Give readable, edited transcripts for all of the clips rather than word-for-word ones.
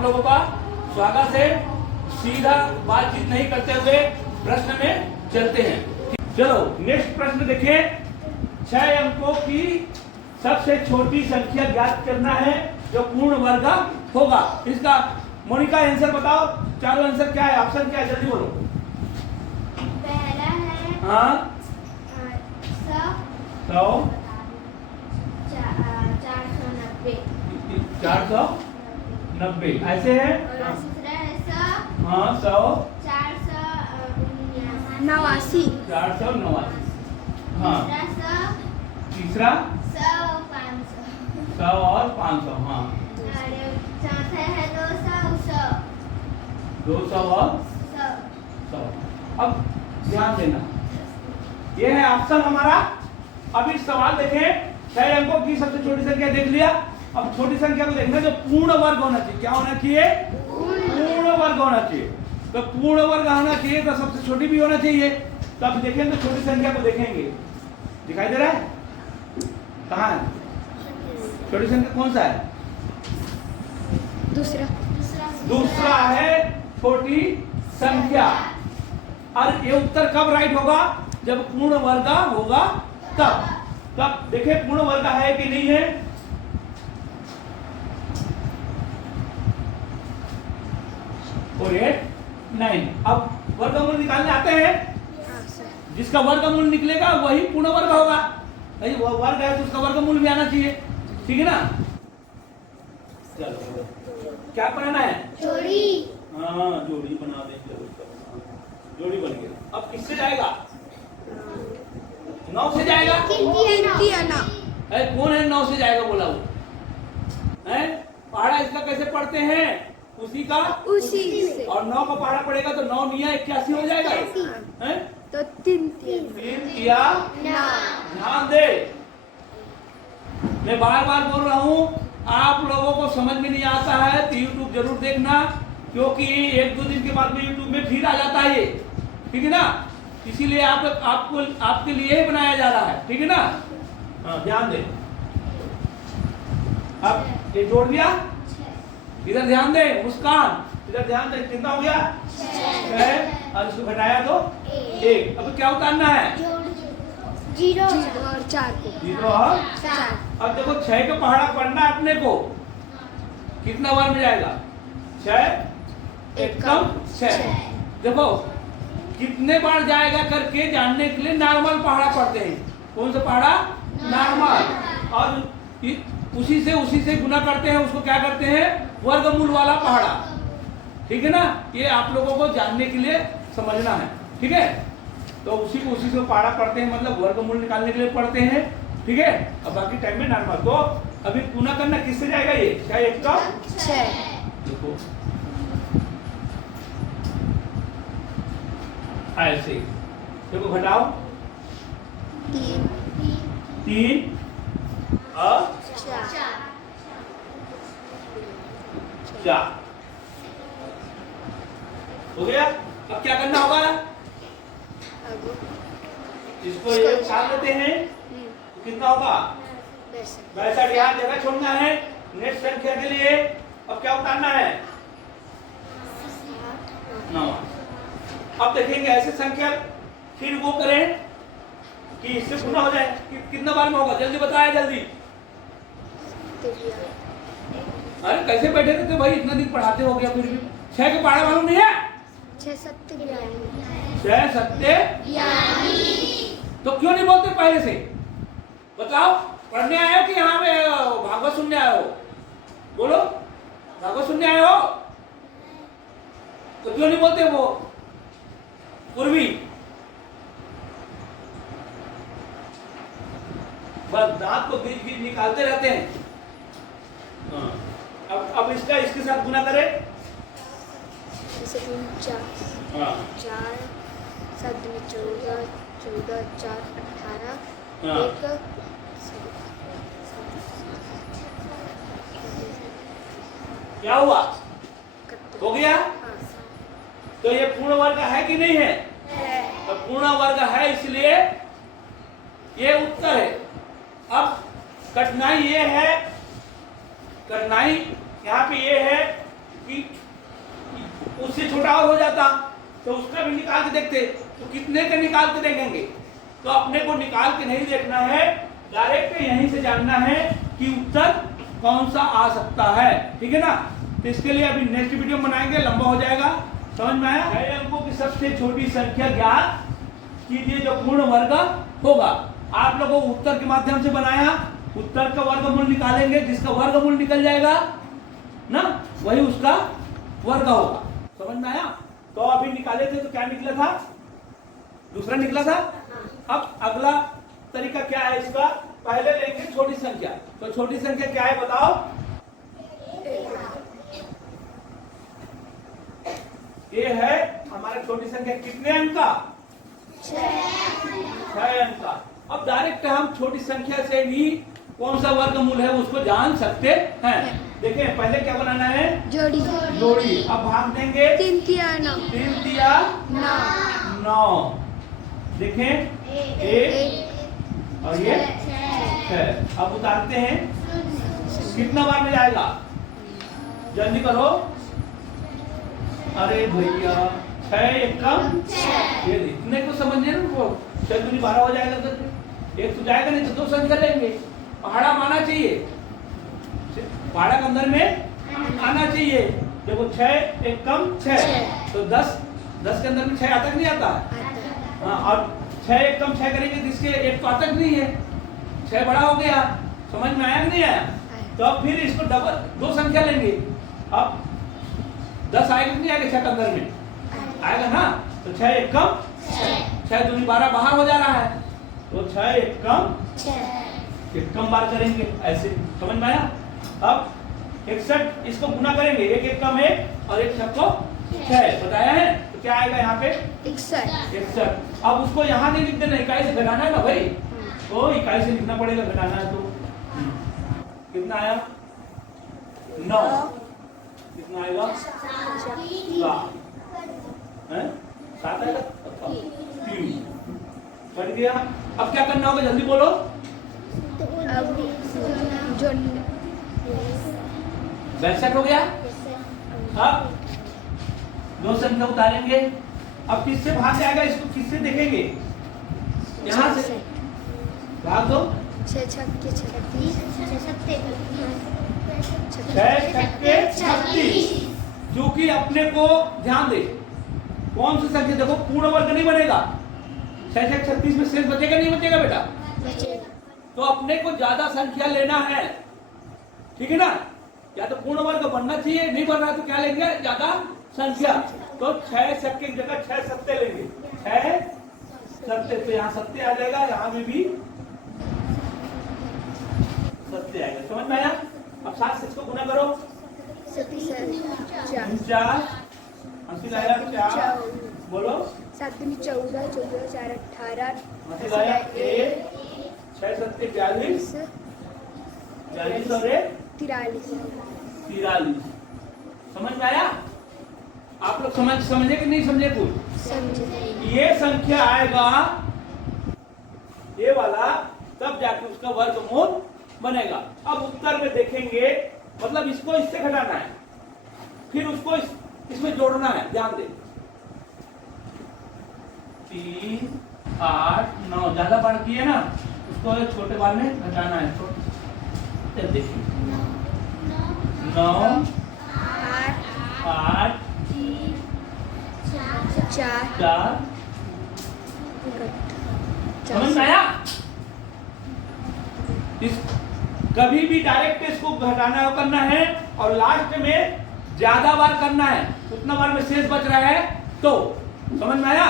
आप लोगों का स्वागत है। सीधा बातचीत नहीं करते हुए प्रश्न में चलते हैं। चलो नेक्स्ट प्रश्न देखें। 6 अंकों की सबसे छोटी संख्या ज्ञात करना है जो पूर्ण वर्ग होगा। इसका मोनिका आंसर बताओ। चारों आंसर क्या है, ऑप्शन क्या है, जल्दी बोलो। पहला है हाँ 100 100 490 ऐसे है। और दूसरा है 100 हाँ 100 489 489। हाँ तीसरा 100 500 100 और 500। हाँ और चौथा है 200 200 और 100। अब ध्यान देना, ये है ऑप्शन हमारा। अब इस सवाल देखें। 6 अंकों की सबसे छोटी संख्या देख लिया। अब छोटी संख्या को देखना जो पूर्ण वर्ग होना चाहिए। क्या होना चाहिए? पूर्ण वर्ग होना चाहिए। तो पूर्ण वर्ग होना चाहिए तो सबसे छोटी भी होना चाहिए। तो अब देखें तो छोटी संख्या को देखेंगे। दिखाई दे रहा है? कहाँ है छोटी संख्या? कौन सा है? दूसरा है छोटी संख्या। और ये उत्तर कब राइट होगा? जब पूर्ण वर्ग होगा तब। तब देखे पूर्ण वर्ग है कि नहीं है। और 8 9। अब वर्गमूल निकालने आते हैं। जिसका वर्गमूल निकलेगा वही पूर्ण वर्ग होगा। भाई वो वर्ग है तो उसका वर्गमूल भी आना चाहिए। ठीक है ना? चलो क्या बनाना है? जोड़ी। हाँ जोड़ी बना दें। जोड़ी बन गया। अब किससे जाएगा? 9 से जाएगा। है कौन है 9 से जाएगा बोला वो है? पहाड़ा इसका कैसे पढ़ते हैं? उसी से। और 9 का पहाड़ा पड़ेगा तो 9 निया 81 हो जाएगा है? तो 3 दिया। ध्यान दे, मैं बार बार बोल रहा हूँ, आप लोगों को समझ में नहीं आता है तो यूट्यूब जरूर देखना, क्योंकि 1-2 दिन के बाद में यूट्यूब में फिर आ जाता है ये। ठीक है ना? इसीलिए आपको आपके लिए ही बनाया जा रहा है। ठीक है ना? हाँ ध्यान दे। अब ये जोड़ दिया। इधर ध्यान दे मुस्कान, इधर ध्यान दे। कितना हो गया? 6। और इसको घटाया तो 1। अब क्या उतारना है? 0 और 4 को। 0 और 4। अब देखो 6 का पहाड़ा पढ़ना है अपने को। कितना बार में जाएगा? 6 एकम 6। देखो कितने बार जाएगा करके जानने के लिए नॉर्मल पहाड़ा पढ़ते हैं। कौन सा पहाड़ा? नॉर्मल। और उसी से गुना करते हैं। उसको क्या करते हैं? वर्गमूल वाला पहाड़ा। ठीक है ना? ये आप लोगों को जानने के लिए समझना है। ठीक है? तो उसी से पहाड़ा पढ़ते हैं, मतलब वर्गमूल निकालने के लिए पढ़ते हैं। ठीक है? अब बाकी टाइम में नॉर्मल। तो अभी गुना करना किससे जाएगा? ये क्या? 1 का 6। देखो ऐसे देखो, घटाओ 3 और 4 हो गया। अब क्या करना होगा? इसको ये उतार लेते हैं तो कितना होगा? 62। यहाँ जगह छोड़ना है नेक्स्ट संख्या के लिए। अब क्या उतारना है? 9। अब देखेंगे ऐसे संख्या फिर वो करें कि इससे गुना हो जाए। कितना बार में होगा? जल्दी बताया जल्दी। अरे कैसे बैठे थे भाई, इतना दिन पढ़ाते हो गया फिर भी 6 का पहाड़ा मालूम नहीं है? 6 7 6 7 तो क्यों नहीं बोलते पहले से? बताओ, पढ़ने आए हो कि यहाँ पे भागवत सुनने आए हो? बोलो, भागवत सुनने आए हो तो क्यों नहीं बोलते वो पूर्वी? बस दांत को बीच बीच निकालते रहते हैं। अब इसके साथ गुना करें। 3 4 4 7 में 14 14 4 18 1 क्या हुआ? हो गया? तो ये पूर्ण वर्ग है कि नहीं है? तो पूर्ण वर्ग है, इसलिए ये उत्तर है। अब कठिनाई ये है, कठिनाई यहाँ पे ये है कि उससे छोटा और हो जाता तो उसका भी निकाल के देखते, तो कितने का निकाल के देखेंगे। तो अपने को निकाल के नहीं देखना है, डायरेक्ट यहीं से जानना है कि उत्तर कौन सा आ सकता है, ठीक है ना। तो इसके लिए अभी नेक्स्ट वीडियो बनाएंगे, लंबा हो जाएगा। समझ में आया? 6 अंकों की सबसे छोटी संख्या ज्ञात कीजिए जो पूर्ण वर्ग होगा। आप लोगों को उत्तर के माध्यम से बनाया, उत्तर का वर्गमूल निकालेंगे, जिसका वर्गमूल निकल जाएगा ना वही उसका वर्ग होगा। समझ में आया? तो अभी निकाले थे तो क्या निकला था, दूसरा निकला था। अब अगला तरीका क्या है इसका, पहले लेंगे छोटी संख्या। तो छोटी संख्या क्या है बताओ? ये है हमारा छोटी संख्या, कितने अंक का? 6 अंक का। अब डायरेक्ट हम छोटी संख्या से भी कौन सा वर्गमूल है उसको जान सकते हैं। देखिए पहले क्या बनाना है, जोड़ी। जोड़ी। अब भाग देंगे 3 तिया 9, 3 तिया 9। देखें 1 और ये 6। अब उतारते हैं, कितना बार में जाएगा, जल्दी करो। अरे भैया 6 एकम 6, ये इतने को समझिए ना, वो 6 दूनी 12 हो जाएगा, तो एक तो जाएगा नहीं तो 2 संख्या लेंगे। पहाड़ा माना चाहिए, पहाड़ा के अंदर में आना चाहिए। देखो 6 एकम 6, तो 10 के अंदर में 6 आता नहीं आता। हाँ, और 6 एकम 6 करेंगे जिसके एक तो आता नहीं है, 6 बड़ा हो गया। समझ में आया कि नहीं आया? तो अब फिर इसको डबल 2 संख्या लेंगे। अब 10 आएगा नहीं आएगा 6 के अंदर में आएगा ना, तो 6 एकम 6 दूनी 12 बाहर हो जा रहा है, तो 6 एकम 6 बार करेंगे ऐसे। समझ में आया? अब 61 इसको गुना करेंगे, 1 एकम 1 और 1 6 को 6 बताया है, तो क्या आएगा यहाँ पे 61। अब उसको यहाँ नहीं लिख देना, इकाई से घटाना है ना भाई, तो इकाई से लिखना पड़ेगा, घटाना है तो कितना आया 9, कितना आएगा 7 आएगा 3 बढ़ गया। अब क्या करना होगा जल्दी बोलो। जो 62 हो गया। अब 2 संख्या उतारेंगे, अब किससे भाग जाएगा, इसको किससे देखेंगे, यहाँ से भाग दो। 6 छक्के 36, 6 छक्के 36, जो कि अपने को ध्यान दे कौन सी संख्या, देखो पूर्ण वर्ग नहीं बनेगा, 6 छक्के 36 में शेष बचेगा नहीं बचेगा बेटा, तो अपने को ज्यादा संख्या लेना है, ठीक है ना। या तो पूर्ण वर्ग बनना चाहिए, नहीं बन रहा तो क्या लेंगे, ज्यादा संख्या। तो 6 छक्के की जगह 6 सत्ते लेंगे, 6 सत्ते, तो यहाँ सत्ते आ जाएगा, यहाँ में भी सत्ते आएगा। समझ में आया? अब 7 से इसको गुना करो, 4 80 लाया 4, बोलो 7 दूनी 14, 14 4 18, 80 लाया 1, 6 सत्ते 42, 42 और 1 43। समझ में आया? आप लोग समझे कि नहीं समझे कुछ? समझे। ये संख्या आएगा ये वाला, तब जाके उसका वर्गमूल बनेगा। अब उत्तर में देखेंगे, मतलब इसको इससे घटाना है, फिर उसको इसमें जोड़ना है, ध्यान दे। 3 8 9 ज्यादा बार किए ना, उसको छोटे बार में घटाना है। तो देखिए 9 8 4 समझ में आया? कभी भी डायरेक्ट इसको घटाना करना है और लास्ट में ज्यादा बार करना है, उतना बार में शेष बच रहा है तो। समझ में आया?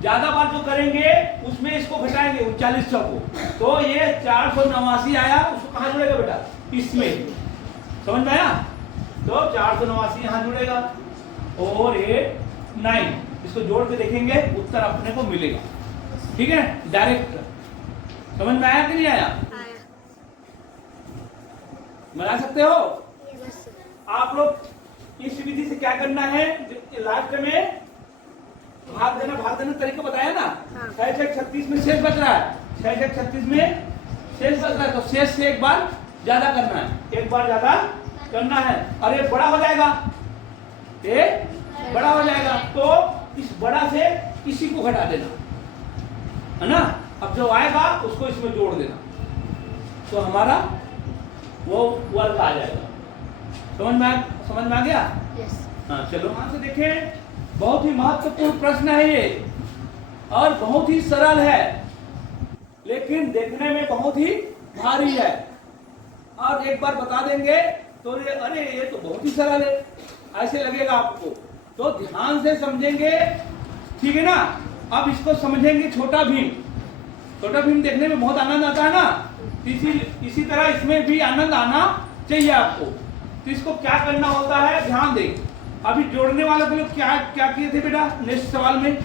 ज्यादा बार जो करेंगे उसमें इसको घटाएंगे 39 को, तो ये 489 आया, उसको कहाँ जुड़ेगा बेटा, इसमें। समझ में आया? तो 489 यहाँ जुड़ेगा और ये 9, इसको जोड़ के देखेंगे उत्तर अपने को मिलेगा, ठीक है, डायरेक्ट। समझ में आया कि नहीं आया? बना सकते हो आप लोग। इस विधि से क्या करना है, लास्ट में भाग देना तरीका बताया ना। 6 छक्के 36 में शेष बच रहा है, 6 छक्के 36 में शेष बच रहा है, तो शेष से एक बार ज्यादा करना है, एक बार ज्यादा करना है, और ये बड़ा हो जाएगा ये बड़ा हो जाएगा। तो इस बड़ा से इसी को घटा देना, है ना। अब जो आएगा उसको इसमें जोड़ देना, तो हमारा वो वर्ग आ जाएगा। समझ में आ गया? यस। हाँ चलो, यहाँ से देखें, बहुत ही महत्वपूर्ण प्रश्न है ये और बहुत ही सरल है, लेकिन देखने में बहुत ही भारी है। और एक बार बता देंगे तो ये अरे ये तो बहुत ही सरल है ऐसे लगेगा आपको, तो ध्यान से समझेंगे, ठीक है ना। अब इसको समझेंगे छोटा भीम। छोटा भीम देखने में बहुत आनंद आता है ना, इसी तरह इसमें भी आनंद आना चाहिए आपको। तो इसको क्या करना होता है, ध्यान दें। अभी जोड़ने वाले को लोग क्या क्या किए थे बेटा, नेक्स्ट सवाल में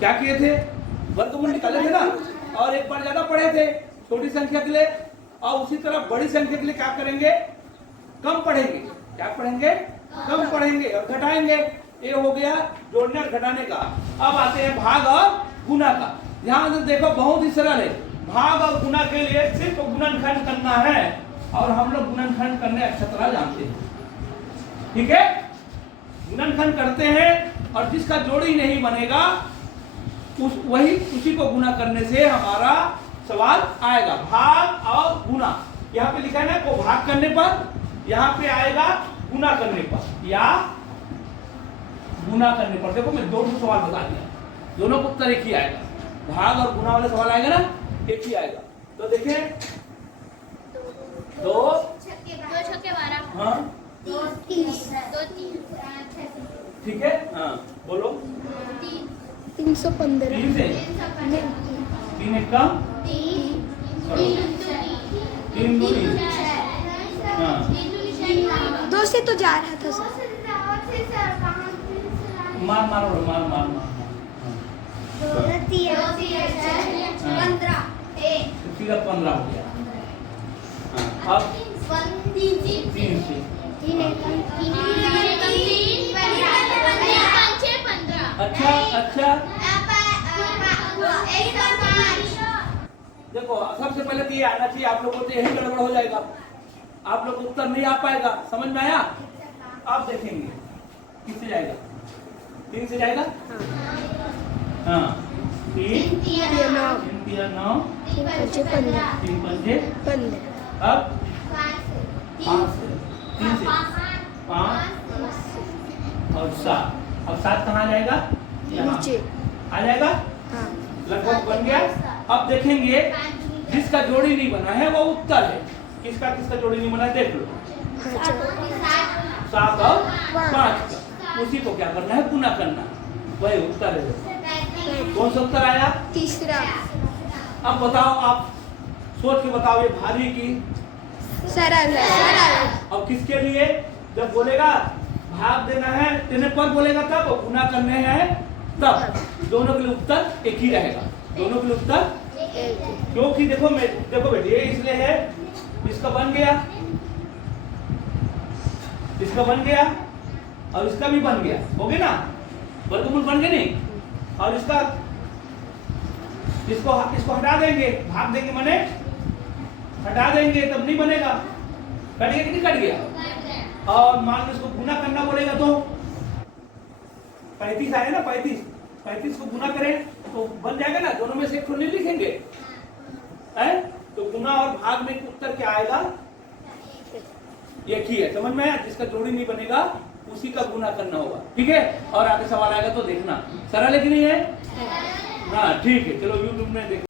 क्या किए थे, वर्गमूल निकाले थे ना, और एक बार ज्यादा पढ़े थे छोटी संख्या के लिए, और उसी तरह बड़ी संख्या के लिए क्या करेंगे, कम पढ़ेंगे। क्या पढ़ेंगे, कम पढ़ेंगे और घटाएंगे। ये हो गया जोड़ने और घटाने का। अब आते हैं भाग और गुना का। ध्यान से देखो, बहुत ही सरल है। भाग और गुना के लिए सिर्फ गुणनखंड करना है, और हम लोग गुणनखंड करने अच्छी तरह जानते हैं, ठीक है। गुणनखंड करते हैं और जिसका जोड़ी नहीं बनेगा उसी को गुना करने से हमारा सवाल आएगा। भाग और गुना, यहाँ पे लिखा है ना, को भाग करने पर, यहाँ पे आएगा गुना करने पर या गुना करने पर। देखो मैं दो सवाल बता दिया, दोनों को उत्तर एक ही आएगा। भाग और गुना वाला सवाल आएगा ना, एक ही आएगा। तो देखें, दो छक्के 12, हाँ 2 3, ठीक है, हाँ बोलो। 315, 3 से 3 एक कम, 3 दूनी, हाँ 2 से तो जा रहा था सर। मार मारो, मार मार मार, 15, सीधा 15 हो गया। हाँ, अब 3 से, अच्छा अच्छा। देखो सबसे पहले तो ये आना चाहिए आप लोगों को, तो यही गड़बड़ हो जाएगा, आप लोग उत्तर नहीं आ पाएगा। समझ में आया? आप देखेंगे किससे जाएगा, 3 से जाएगा, हाँ 3 3 9, 3 5 15, अब 5 से, 3 से 5 और 7। अब 7 कहाँ जाएगा, यहाँ आ जाएगा, लगभग बन गया। अब देखेंगे जिसका जोड़ी नहीं बना है वो उत्तर है। किसका किसका जोड़ी नहीं बना है देख लो, 7 और 5 का, उसी को क्या करना है, गुना करना, वही उत्तर है। कौन सा उत्तर आया, तीसरा। अब बताओ, आप सोच के बताओ, ये भारी की सरल है, सरल। अब किसके लिए, जब बोलेगा भाग देना है देने पर बोलेगा तब, और गुना करने हैं तब, दोनों के लिए उत्तर एक ही रहेगा, दोनों के लिए उत्तर। क्योंकि देखो बेटी, ये इसलिए है, इसका बन गया, इसका बन गया और इसका भी बन गया, हो गया ना, वर्गमूल बन गए नहीं। और इसका इसको हटा देंगे, भाग देंगे माने हटा देंगे, तब नहीं बनेगा। कट गया कि नहीं कट गया? और मान लो इसको गुना करना बोलेगा तो 35 आए ना, 35 को गुना करें तो बन जाएगा ना, दोनों में से एक तो नहीं लिखेंगे, है? तो गुना और भाग में उत्तर क्या आएगा, एक ही है। समझ में आया? जिसका जोड़ी नहीं बनेगा उसी का गुना करना होगा, ठीक है। और आगे सवाल आएगा तो देखना, सरल है कि नहीं है? हाँ ठीक है, चलो यूट्यूब में देख